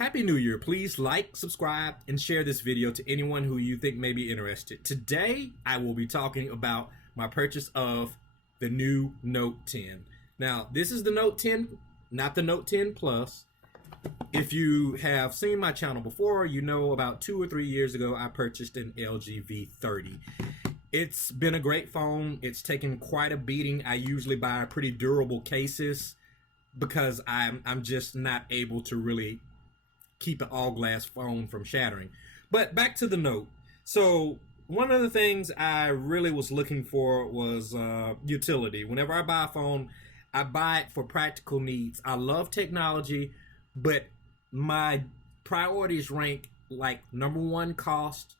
Happy New Year. Please like, subscribe, and share this video to anyone who you think may be interested. Today, I will be talking about my purchase of the new Note 10. Now, this is the Note 10, not the Note 10 Plus. If you have seen my channel before, you know about 2 or 3 years ago, I purchased an LG V30. It's been a great phone. It's taken quite a beating. I usually buy pretty durable cases because I'm just not able to really keep an all-glass phone from shattering. But back to the Note. So one of the things I really was looking for was utility. Whenever I buy a phone, I buy it for practical needs. I love technology, but my priorities rank like number 1, cost,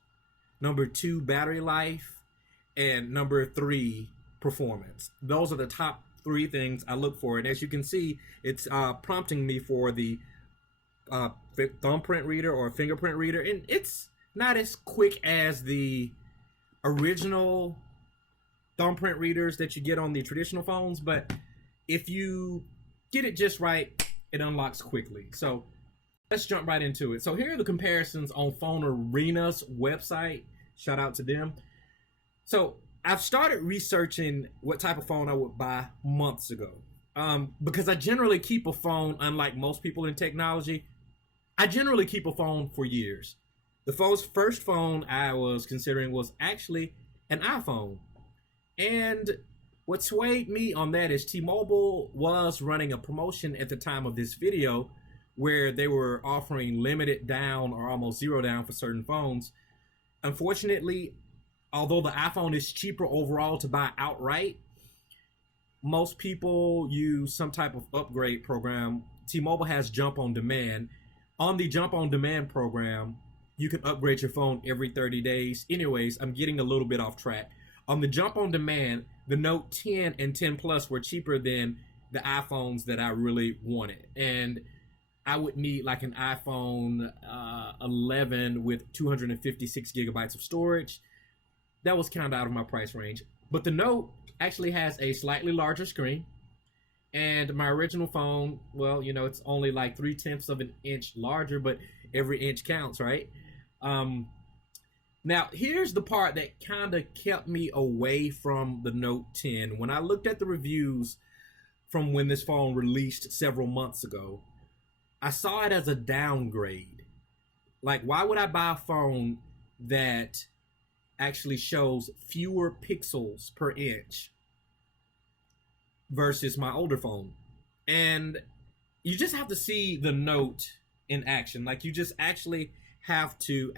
number 2, battery life, and number 3, performance. Those are the top 3 things I look for. And as you can see, it's prompting me for the thumbprint reader or fingerprint reader, and it's not as quick as the original thumbprint readers that you get on the traditional phones, but if you get it just right, it unlocks quickly. So let's jump right into it. So here are the comparisons on Phone Arena's website. Shout out to them. So I've started researching what type of phone I would buy months ago, because I generally keep a phone, unlike most people in technology. I generally keep a phone for years. The first phone I was considering was actually an iPhone. And what swayed me on that is T-Mobile was running a promotion at the time of this video where they were offering limited down or almost zero down for certain phones. Unfortunately, although the iPhone is cheaper overall to buy outright, most people use some type of upgrade program. T-Mobile has Jump on Demand. On the Jump on Demand program, you can upgrade your phone every 30 days. Anyways, I'm getting a little bit off track. On the Jump on Demand, the Note 10 and 10 Plus were cheaper than the iPhones that I really wanted. And I would need like an iPhone 11 with 256 gigabytes of storage. That was kind of out of my price range. But the Note actually has a slightly larger screen. And my original phone, well, you know, it's only like 3/10 of an inch larger, but every inch counts, right? Now, here's the part that kind of kept me away from the Note 10. When I looked at the reviews from when this phone released several months ago, I saw it as a downgrade. Like, why would I buy a phone that actually shows fewer pixels per inch versus my older phone? And you just have to see the Note in action. Like, you just actually have to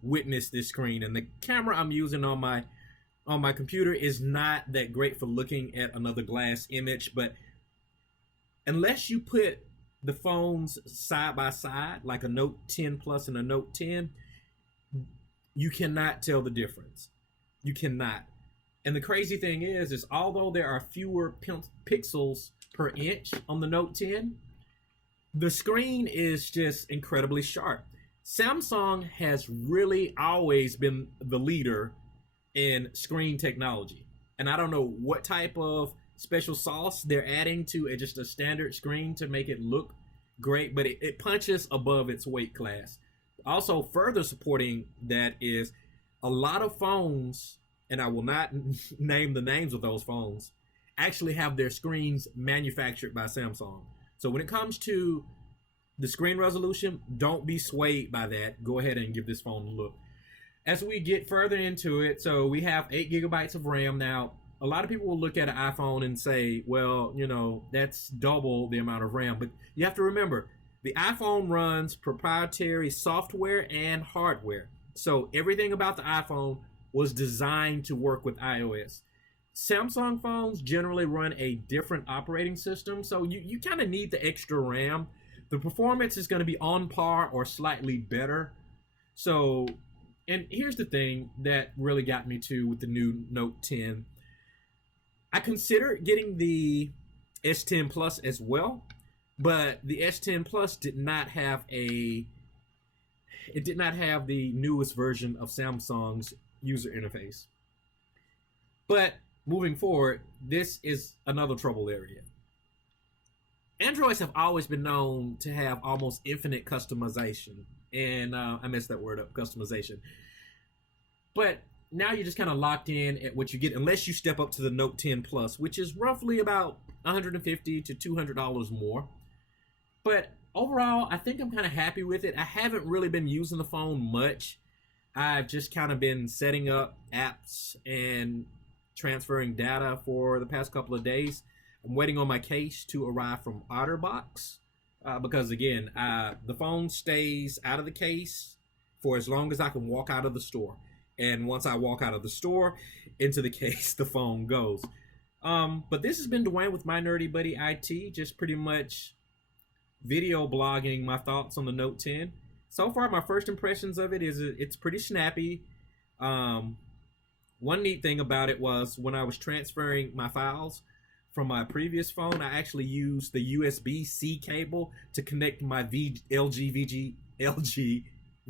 witness this screen. And the camera I'm using on my computer is not that great for looking at another glass image, but unless you put the phones side by side, like a Note 10 Plus and a Note 10, you cannot tell the difference. You cannot. And the crazy thing is although there are fewer pixels per inch on the Note 10, the screen is just incredibly sharp. Samsung has really always been the leader in screen technology. And I don't know what type of special sauce they're adding to just a standard screen to make it look great, but it punches above its weight class. Also, further supporting that is a lot of phones, and I will not name the names of those phones, actually have their screens manufactured by Samsung. So when it comes to the screen resolution, don't be swayed by that. Go ahead and give this phone a look. As we get further into it, so we have 8 gigabytes of RAM. Now, a lot of people will look at an iPhone and say, well, you know, that's double the amount of RAM. But you have to remember, the iPhone runs proprietary software and hardware. So everything about the iPhone was designed to work with iOS. Samsung phones generally run a different operating system, so you kind of need the extra RAM. The performance is going to be on par or slightly better. So, and here's the thing that really got me to with the new Note 10. I considered getting the S10 Plus as well, but the S10 Plus did not have the newest version of Samsung's user interface. But moving forward, this is another trouble area. Androids have always been known to have almost infinite customization, and I messed that word up, customization. But now you're just kind of locked in at what you get, unless you step up to the Note 10 Plus, which is roughly about $150 to $200 more. But overall, I think I'm kind of happy with it. I haven't really been using the phone much. I've just kind of been setting up apps and transferring data for the past couple of days. I'm waiting on my case to arrive from OtterBox because, again, the phone stays out of the case for as long as I can walk out of the store. And once I walk out of the store, into the case, the phone goes. But this has been Dwayne with My Nerdy Buddy IT, just pretty much video blogging my thoughts on the Note 10. So far, my first impressions of it is it's pretty snappy. One neat thing about it was when I was transferring my files from my previous phone, I actually used the USB-C cable to connect my LG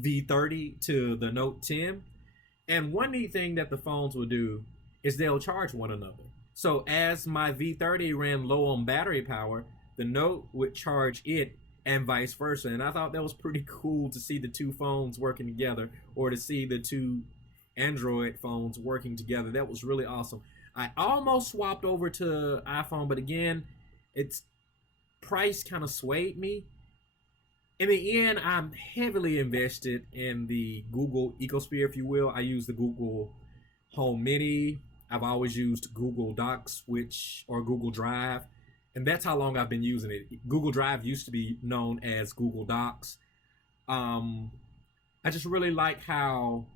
V30 to the Note 10. And one neat thing that the phones will do is they'll charge one another. So as my V30 ran low on battery power, the Note would charge it and vice versa. And I thought that was pretty cool to see the two phones working together, or to see the two Android phones working together. That was really awesome. I almost swapped over to iPhone, but again, its price kind of swayed me. In the end, I'm heavily invested in the Google ecosphere, if you will. I use the Google Home Mini. I've always used Google Docs, or Google Drive. And that's how long I've been using it. Google Drive used to be known as Google Docs. I just really like how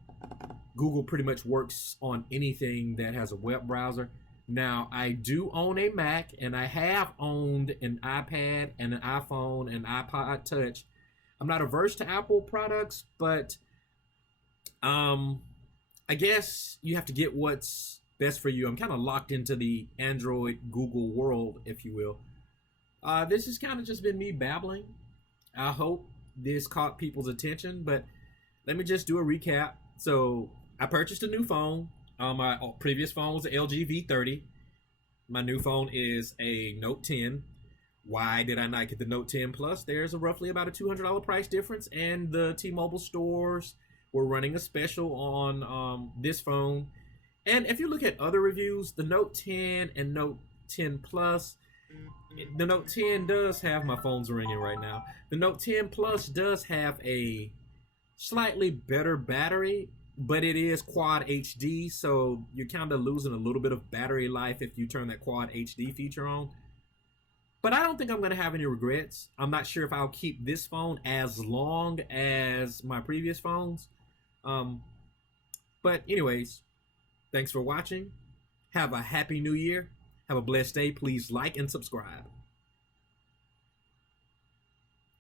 Google pretty much works on anything that has a web browser. Now, I do own a Mac, and I have owned an iPad and an iPhone and iPod Touch. I'm not averse to Apple products, but I guess you have to get what's best for you. I'm kind of locked into the Android Google world, if you will. This has kind of just been me babbling. I hope this caught people's attention, but let me just do a recap. So I purchased a new phone. My previous phone was an LG V30. My new phone is a Note 10. Why did I not get the Note 10 Plus? There's roughly about a $200 price difference, and the T-Mobile stores were running a special on this phone. And if you look at other reviews, the Note 10 and Note 10 Plus, the Note 10 does have, my phone's ringing right now, the Note 10 Plus does have a slightly better battery, but it is Quad HD, so you're kind of losing a little bit of battery life if you turn that Quad HD feature on. But I don't think I'm going to have any regrets. I'm not sure if I'll keep this phone as long as my previous phones. But anyways, thanks for watching. Have a happy new year. Have a blessed day. Please like and subscribe.